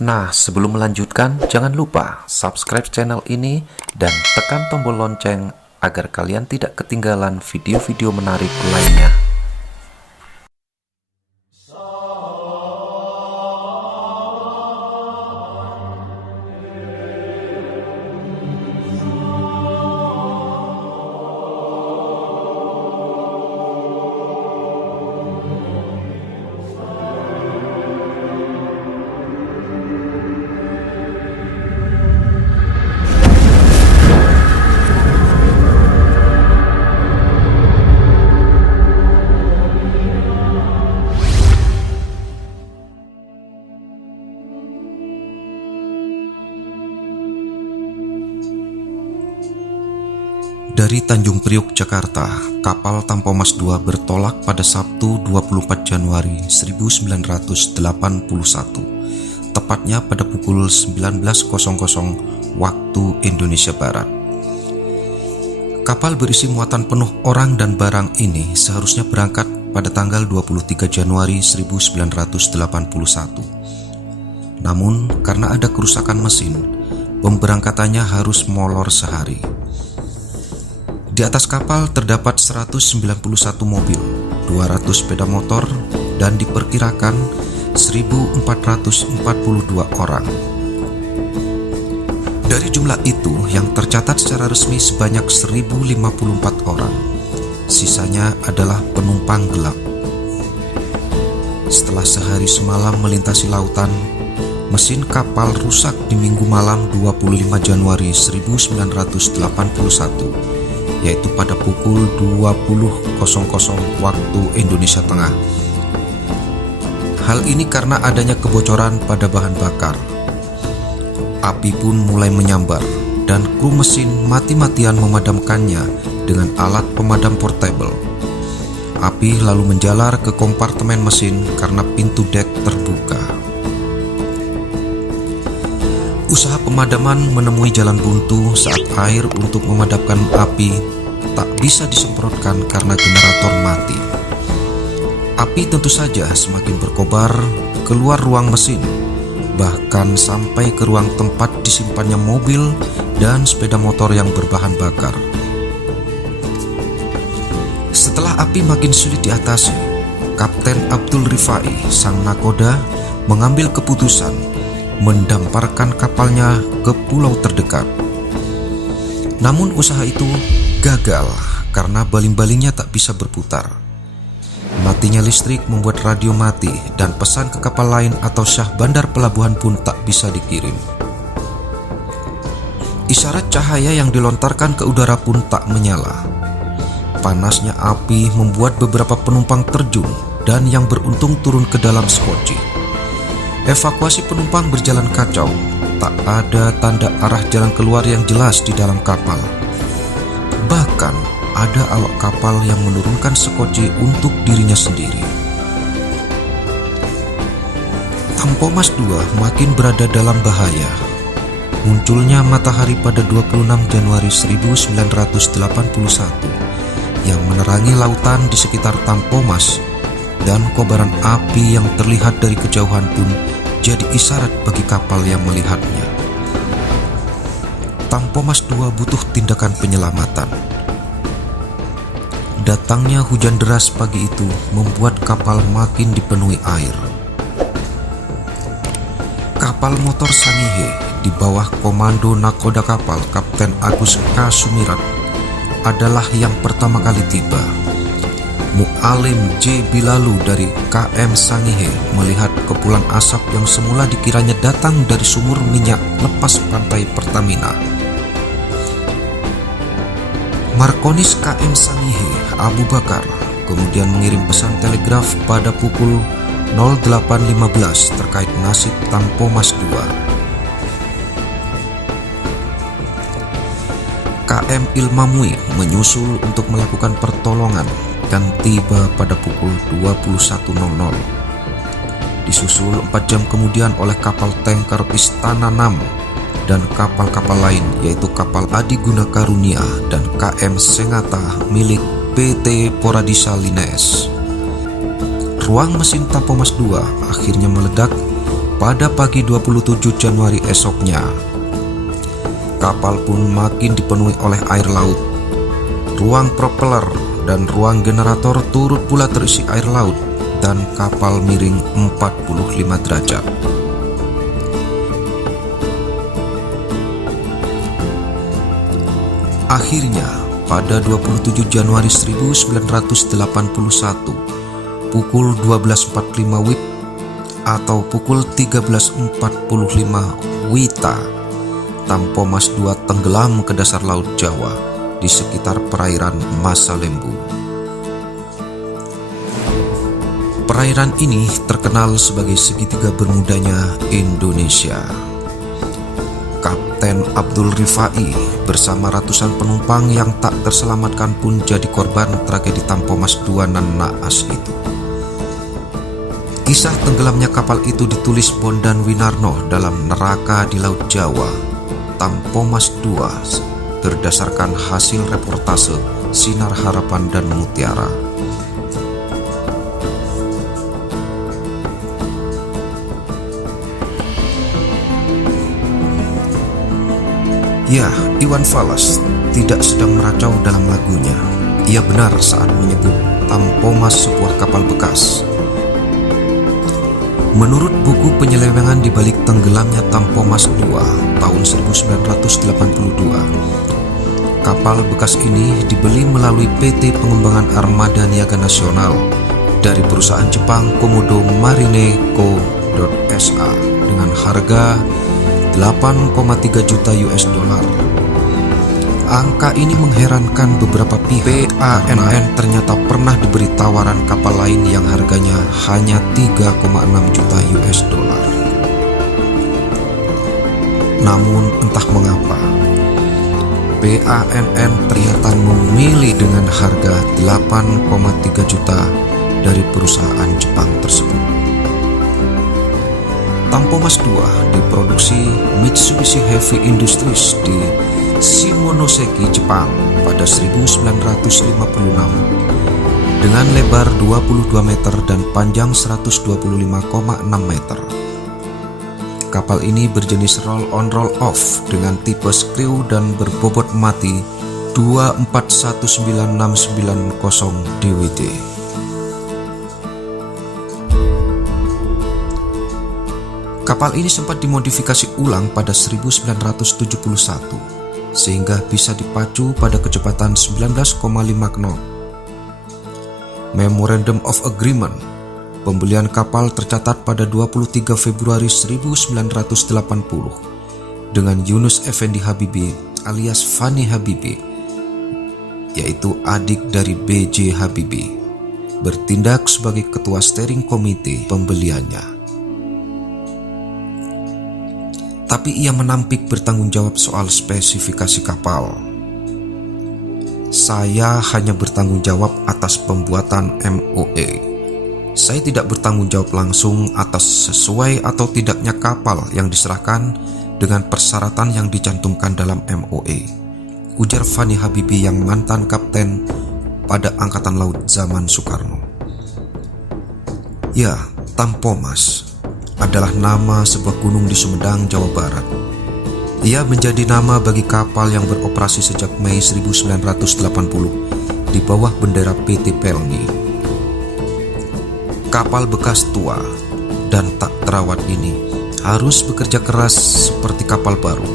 Nah, sebelum melanjutkan, jangan lupa subscribe channel ini dan tekan tombol lonceng agar kalian tidak ketinggalan video-video menarik lainnya. Dari Tanjung Priok, Jakarta, kapal Tampomas II bertolak pada Sabtu 24 Januari 1981, tepatnya pada pukul 19.00 waktu Indonesia Barat. Kapal berisi muatan penuh orang dan barang ini seharusnya berangkat pada tanggal 23 Januari 1981. Namun, karena ada kerusakan mesin, pemberangkatannya harus molor sehari. Di atas kapal terdapat 191 mobil, 200 sepeda motor, dan diperkirakan 1.442 orang. Dari jumlah itu, yang tercatat secara resmi sebanyak 1.054 orang. Sisanya adalah penumpang gelap. Setelah sehari semalam melintasi lautan, mesin kapal rusak di Minggu malam 25 Januari 1981. Yaitu pada pukul 20.00 waktu Indonesia Tengah. Hal ini karena adanya kebocoran pada bahan bakar. Api pun mulai menyambar dan kru mesin mati-matian memadamkannya dengan alat pemadam portable. Api lalu menjalar ke kompartemen mesin karena pintu dek terbuka. Usaha pemadaman menemui jalan buntu saat air untuk memadamkan api tak bisa disemprotkan karena generator mati. Api tentu saja semakin berkobar keluar ruang mesin, bahkan sampai ke ruang tempat disimpannya mobil dan sepeda motor yang berbahan bakar. Setelah api makin sulit diatasi, Kapten Abdul Rifai, sang nakoda, mengambil keputusan mendamparkan kapalnya ke pulau terdekat. Namun usaha itu gagal karena baling-balingnya tak bisa berputar. Matinya listrik membuat radio mati dan pesan ke kapal lain atau syah bandar pelabuhan pun tak bisa dikirim. Isyarat cahaya yang dilontarkan ke udara pun tak menyala. Panasnya api membuat beberapa penumpang terjun dan yang beruntung turun ke dalam skoci. Evakuasi penumpang berjalan kacau, tak ada tanda arah jalan keluar yang jelas di dalam kapal. Bahkan ada awak kapal yang menurunkan sekoci untuk dirinya sendiri. Tampomas II makin berada dalam bahaya. Munculnya matahari pada 26 Januari 1981 yang menerangi lautan di sekitar Tampomas, dan kobaran api yang terlihat dari kejauhan pun jadi isyarat bagi kapal yang melihatnya. Tampomas II butuh tindakan penyelamatan. Datangnya hujan deras pagi itu membuat kapal makin dipenuhi air. Kapal motor Sangihe di bawah komando nakoda kapal Kapten Agus K. Sumirat adalah yang pertama kali tiba. Mu'alim J. Bilalu dari KM Sangihe melihat kepulan asap yang semula dikiranya datang dari sumur minyak lepas pantai Pertamina. Markonis KM Sangihe, Abu Bakar, kemudian mengirim pesan telegraf pada pukul 08.15 terkait nasib Tampomas II. KM Ilmamui menyusul untuk melakukan pertolongan dan tiba pada pukul 21.00. Disusul 4 jam kemudian oleh kapal tanker Istana VI dan kapal-kapal lain, yaitu kapal Adi Guna Karunia dan KM Sengata milik PT Poradisa Lines. Ruang mesin Tampomas II akhirnya meledak pada pagi 27 Januari esoknya, kapal pun makin dipenuhi oleh air laut. Ruang propeller dan ruang generator turut pula terisi air laut dan kapal miring 45 derajat. Akhirnya, pada 27 Januari 1981, pukul 12.45 WIB atau pukul 13.45 WITA, Tampomas II tenggelam ke dasar Laut Jawa di sekitar perairan Masalembu. Perairan ini terkenal sebagai segitiga bermudanya Indonesia. Kapten Abdul Rifai bersama ratusan penumpang yang tak terselamatkan pun jadi korban tragedi Tampomas II nan naas itu. Kisah tenggelamnya kapal itu ditulis Bondan Winarno dalam Neraka di Laut Jawa, Tampomas II, berdasarkan hasil reportase Sinar Harapan dan Mutiara. Ya, Iwan Fals tidak sedang meracau dalam lagunya. Ia benar saat menyebut Tampomas sebuah kapal bekas. Menurut buku penyelewengan di balik tenggelamnya Tampomas II tahun 1982, kapal bekas ini dibeli melalui PT Pengembangan Armada Niaga Nasional dari perusahaan Jepang Komodo Marine Co. SA dengan harga 8,3 juta US dollar. Angka ini mengherankan beberapa pihak. PANN ternyata pernah diberi tawaran kapal lain yang harganya hanya 3,6 juta US dollar. Namun entah mengapa, PANN ternyata memilih dengan harga 8,3 juta dari perusahaan Jepang tersebut. Tampomas II diproduksi Mitsubishi Heavy Industries di Shimonoseki, Jepang pada 1956 dengan lebar 22 meter dan panjang 125,6 meter. Kapal ini berjenis roll-on roll-off dengan tipe screw dan berbobot mati 241990 DWT. Kapal ini sempat dimodifikasi ulang pada 1971 sehingga bisa dipacu pada kecepatan 19,5 knot. Memorandum of Agreement pembelian kapal tercatat pada 23 Februari 1980 dengan Yunus Effendi Habibie alias Fani Habibie, yaitu adik dari B.J. Habibie, bertindak sebagai ketua steering komite pembeliannya. Tapi ia menampik bertanggung jawab soal spesifikasi kapal. Saya hanya bertanggung jawab atas pembuatan MOA. Saya tidak bertanggung jawab langsung atas sesuai atau tidaknya kapal yang diserahkan dengan persyaratan yang dicantumkan dalam MOA, ujar Fani Habibie yang mantan kapten pada Angkatan Laut zaman Soekarno. Ya, Tampomas adalah nama sebuah gunung di Sumedang, Jawa Barat. Ia menjadi nama bagi kapal yang beroperasi sejak Mei 1980 di bawah bendera PT Pelni. Kapal bekas tua dan tak terawat ini harus bekerja keras seperti kapal baru.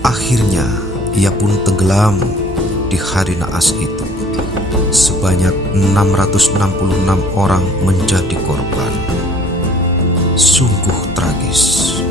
Akhirnya, ia pun tenggelam di hari naas itu. Sebanyak 666 orang menjadi korban. Sungguh tragis.